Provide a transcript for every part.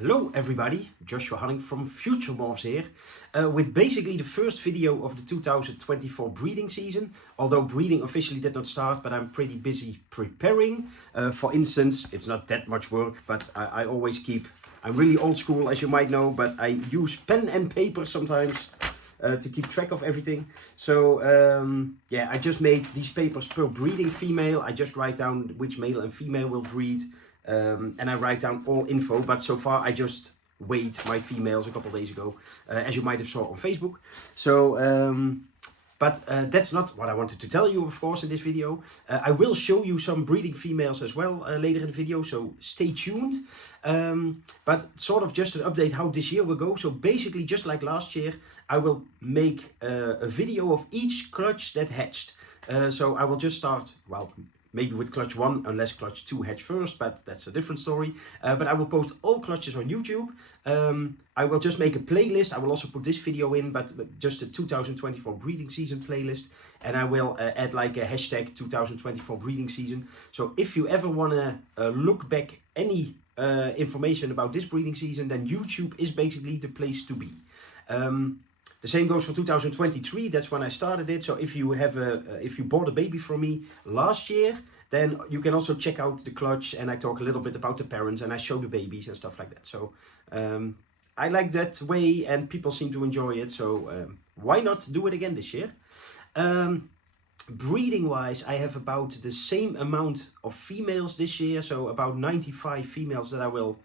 Hello everybody, Joshua Hanning from Future-Morphs here, with basically the first video of the 2024 breeding season. Although breeding officially did not start, but I'm pretty busy preparing. For instance, it's not that much work, but I always I'm really old school as you might know, but I use pen and paper sometimes to keep track of everything. So yeah, I just made these papers per breeding female. I just write down which male and female will breed. And I write down all info, but so far I just weighed my females a couple of days ago, as you might have saw on Facebook. So, but that's not what I wanted to tell you, of course, in this video. I will show you some breeding females as well later in the video, so stay tuned. But sort of just to update how this year will go. So basically, just like last year, I will make a video of each clutch that hatched. So I will just start, well, maybe with clutch 1, unless clutch 2 hatch first, but that's a different story. But I will post all clutches on YouTube. I will just make a playlist. I will also put this video in, but just a 2024 breeding season playlist. And I will add like a hashtag 2024 breeding season. So if you ever want to look back any information about this breeding season, then YouTube is basically the place to be. The same goes for 2023. That's when I started it. So if you bought a baby from me last year, then you can also check out the clutch, and I talk a little bit about the parents and I show the babies and stuff like that. So I like that way, and people seem to enjoy it. So why not do it again this year? Breeding wise, I have about the same amount of females this year. So about 95 females that I will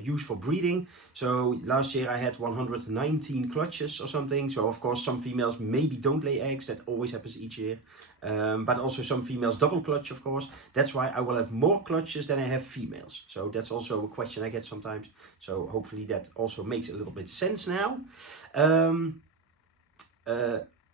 use for breeding. So last year I had 119 clutches or something. So of course some females maybe don't lay eggs. That always happens each year. But also some females double clutch, of course. That's why I will have more clutches than I have females. So that's also a question I get sometimes. So hopefully that also makes a little bit sense now.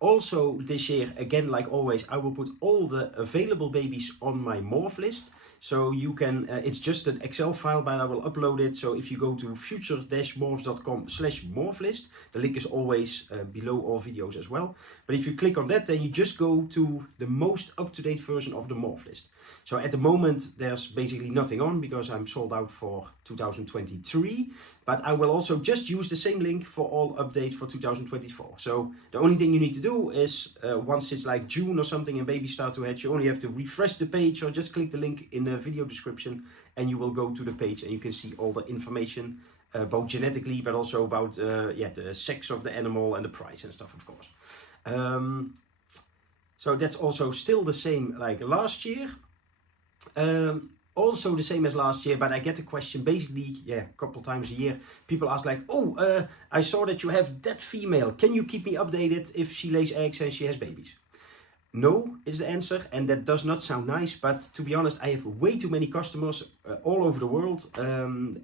Also this year, again, like always, I will put all the available babies on my morph list. So you can, it's just an Excel file, but I will upload it. So if you go to future-morphs.com/morph list, the link is always below all videos as well. But if you click on that, then you just go to the most up-to-date version of the morph list. So at the moment, there's basically nothing on because I'm sold out for 2023. But I will also just use the same link for all updates for 2024. So the only thing you need to do is once it's like June or something and babies start to hatch, you only have to refresh the page or just click the link in the video description and you will go to the page and you can see all the information, both genetically but also about yeah, the sex of the animal and the price and stuff, of course. So that's also still the same like last year. Also the same as last year, but I get the question basically, yeah, a couple times a year. People ask like, oh, I saw that you have that female. Can you keep me updated if she lays eggs and she has babies? No is the answer, and that does not sound nice, but to be honest, I have way too many customers all over the world, and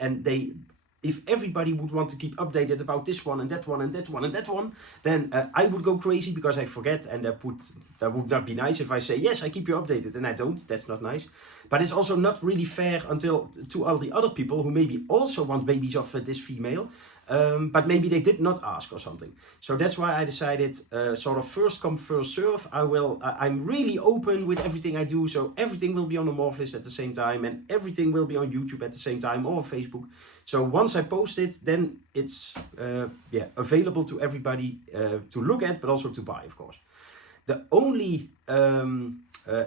if everybody would want to keep updated about this one and that one and that one and that one, then I would go crazy because I forget, and that would not be nice if I say, yes, I keep you updated, and I don't. That's not nice. But it's also not really fair to all the other people who maybe also want babies of this female, but maybe they did not ask or something. So that's why I decided sort of first come, first serve. I'm really open with everything I do, so everything will be on the morph list at the same time, and everything will be on YouTube at the same time or on Facebook. So once I post it, then it's yeah, available to everybody to look at, but also to buy, of course. The only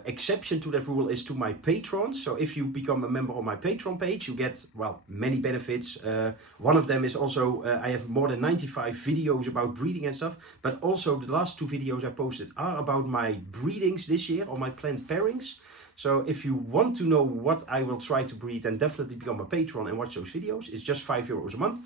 exception to that rule is to my patrons. So if you become a member on my Patreon page, you get, well, many benefits. One of them is also, I have more than 95 videos about breeding and stuff, but also the last 2 videos I posted are about my breedings this year, or my planned pairings. So if you want to know what I will try to breed, then definitely become a patron and watch those videos. It's just €5 a month.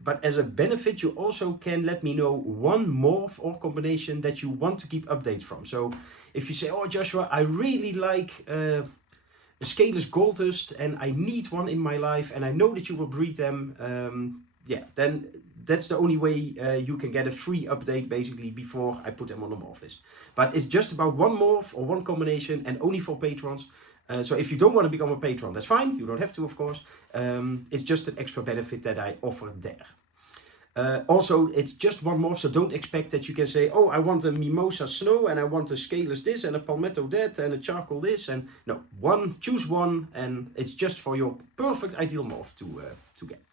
But as a benefit, you also can let me know one morph or combination that you want to keep updates from. So if you say, oh Joshua, I really like a scaleless gold dust and I need one in my life and I know that you will breed them, yeah, then that's the only way you can get a free update basically before I put them on the morph list. But it's just about one morph or one combination and only for patrons. So if you don't want to become a patron, that's fine. You don't have to, of course. It's just an extra benefit that I offer there. Also, it's just one morph, so don't expect that you can say, oh, I want a Mimosa Snow, and I want a Scaleless this, and a Palmetto that, and a Charcoal this, and no, choose one, and it's just for your perfect ideal morph to get.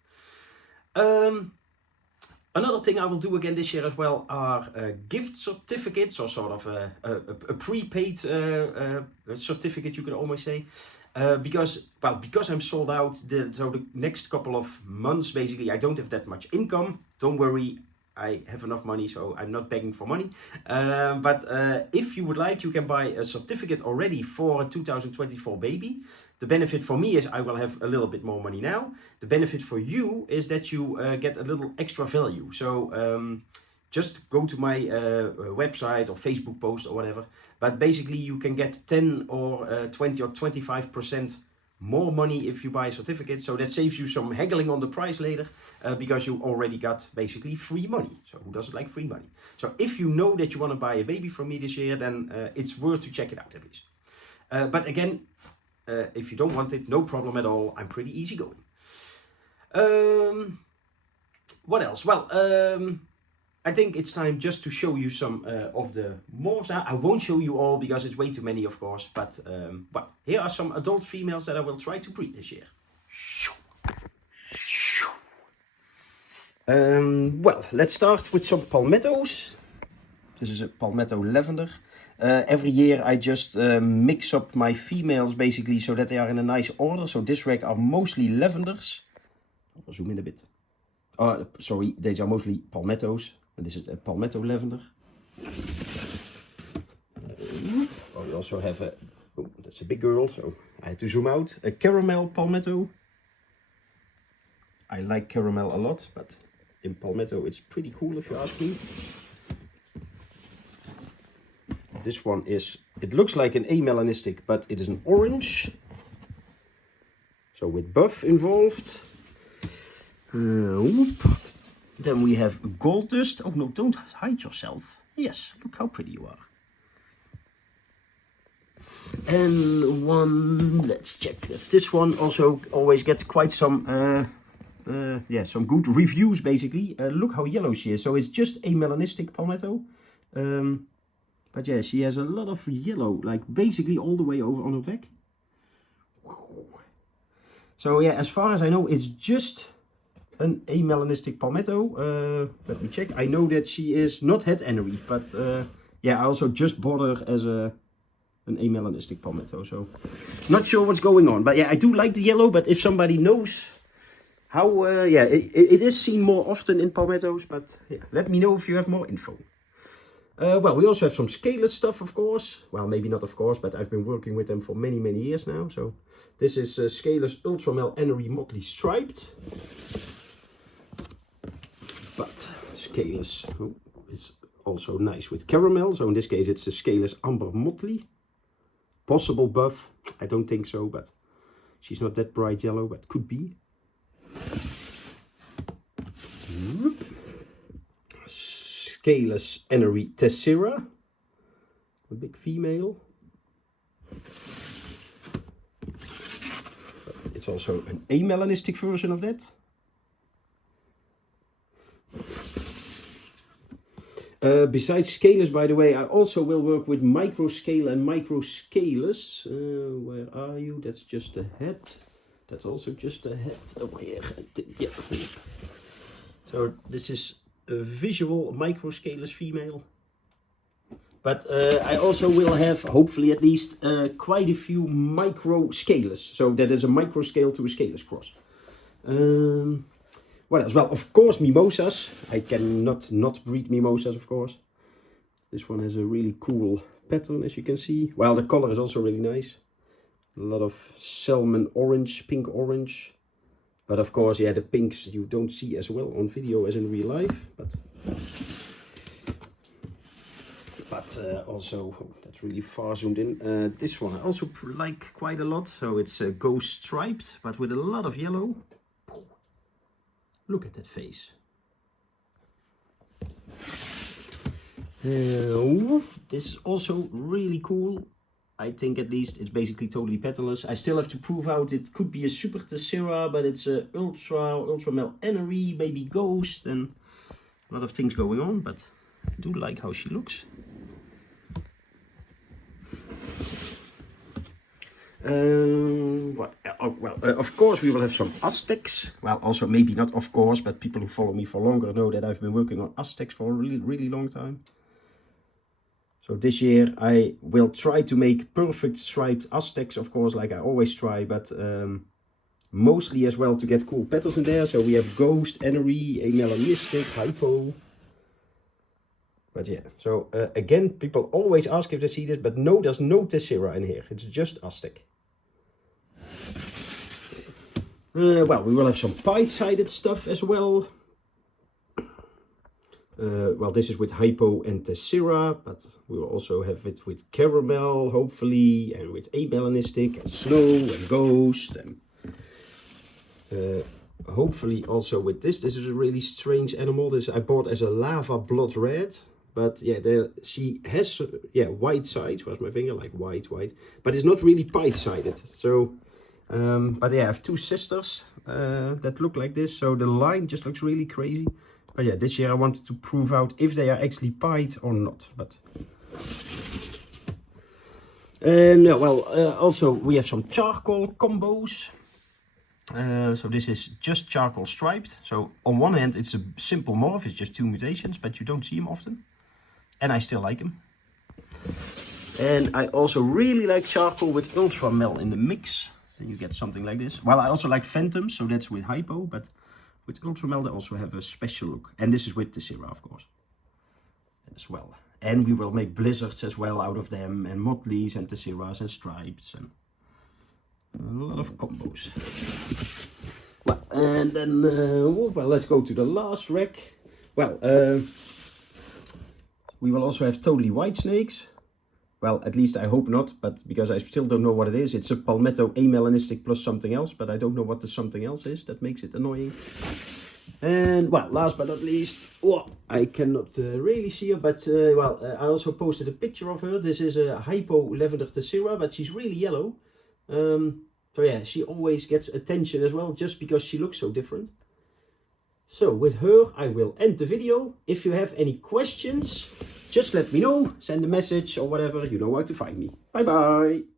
Another thing I will do again this year as well are gift certificates, or sort of a prepaid certificate, you could almost say. Because I'm sold out, so the next couple of months, basically, I don't have that much income. Don't worry, I have enough money, so I'm not begging for money. But if you would like, you can buy a certificate already for a 2024 baby. The benefit for me is I will have a little bit more money now. The benefit for you is that you get a little extra value. So just go to my website or Facebook post or whatever. But basically you can get 10 or 20 or 25% more money if you buy a certificate. So that saves you some haggling on the price later because you already got basically free money. So who doesn't like free money? So if you know that you want to buy a baby from me this year, then it's worth to check it out at least. But again, if you don't want it, no problem at all. I'm pretty easygoing. What else? Well, I think it's time just to show you some of the morphs. I won't show you all because it's way too many, of course. But here are some adult females that I will try to breed this year. Well, let's start with some palmettos. This is a palmetto lavender. Every year I just mix up my females basically so that they are in a nice order. So this rack are mostly lavenders. I'll zoom in a bit. Sorry, these are mostly palmettos. And this is a palmetto lavender. We also have a, oh, that's a big girl, so I had to zoom out. A caramel palmetto. I like caramel a lot, but in palmetto it's pretty cool if you ask me. This one is, it looks like an amelanistic, but it is an orange. So with buff involved. Then we have gold dust. Oh no, don't hide yourself. Yes, look how pretty you are. And one, let's check. That's this one. Also always gets quite some, some good reviews basically. Look how yellow she is. So it's just a melanistic palmetto. But yeah, she has a lot of yellow, like basically all the way over on her back. So yeah, as far as I know, it's just an amelanistic palmetto. Let me check. I know that she is not het annery, but yeah, I also just bought her as an amelanistic palmetto. So not sure what's going on, but yeah, I do like the yellow. But if somebody knows how, it is seen more often in palmettos. But yeah, let me know if you have more info. Well, we also have some scaleless stuff, of course. Well, maybe not of course, but I've been working with them for many, many years now. So this is scaleless Ultramel Annery Motley Striped. But scaleless is also nice with caramel. So in this case, it's the scaleless Amber Motley. Possible buff. I don't think so, but she's not that bright yellow, but could be. Scaleless Annery Tessera, a big female. But it's also an amelanistic version of that. Besides scaleless, by the way, I also will work with microscale and microscaleless. Where are you? That's just a head. That's also just a head. Oh, here. Yeah. So this is a visual microscaleless female. But I also will have, hopefully at least, quite a few microscaleless. So that is a microscale to a scaleless cross. What else? Well, of course, mimosas. I cannot not breed mimosas, of course. This one has a really cool pattern, as you can see. Well, the color is also really nice. A lot of salmon orange, pink orange. But of course, yeah, the pinks you don't see as well on video as in real life. But also, oh, that's really far zoomed in. This one I also like quite a lot. So it's ghost striped, but with a lot of yellow. Look at that face. This is also really cool. I think at least it's basically totally petaless. I still have to prove out it could be a Super Tessera, but it's a Ultramel Annery, maybe Ghost. And A lot of things going on, but I do like how she looks. Of course we will have some Aztecs. Well, also maybe not of course, but people who follow me for longer know that I've been working on Aztecs for a really long time. So this year I will try to make perfect striped Aztecs, of course, like I always try, but mostly as well to get cool patterns in there. So we have Ghost, Enery, Amelanistic, Hypo. But yeah, so again, people always ask if they see this, but no, there's no Tessera in here. It's just Aztec. Well, we will have some pie-sided stuff as well. Well, this is with Hypo and Tessera, but we will also have it with Caramel, hopefully, and with Amelanistic, and Snow, and Ghost, and hopefully also with this. This is a really strange animal. This I bought as a Lava Blood Red. But yeah, she has white sides. Where's my finger? Like white, but it's not really pie-sided. So, but yeah, I have two sisters that look like this. So the line just looks really crazy. But yeah, this year I wanted to prove out if they are actually pied or not. But also we have some charcoal combos. So this is just charcoal striped. So on one hand, it's a simple morph. It's just 2 mutations, but you don't see them often. And I still like them. And I also really like charcoal with Ultramel in the mix. Then you get something like this. Well, I also like Phantoms, so that's with Hypo. But with Ultramel, they also have a special look. And this is with Tessera, of course. As well. And we will make Blizzards as well out of them. And Motleys and Tesseras and Stripes. And a lot of combos. Well, and then, let's go to the last rack. Well, we will also have totally white snakes. Well, at least I hope not, but because I still don't know what it is. It's a Palmetto Amelanistic plus something else, but I don't know what the something else is. That makes it annoying. And, well, last but not least, I cannot really see her, but, I also posted a picture of her. This is a Hypo Lavender Tessera, but she's really yellow. So yeah, she always gets attention as well, just because she looks so different. So with her, I will end the video. If you have any questions, just let me know. Send a message or whatever. You know how to find me. Bye bye.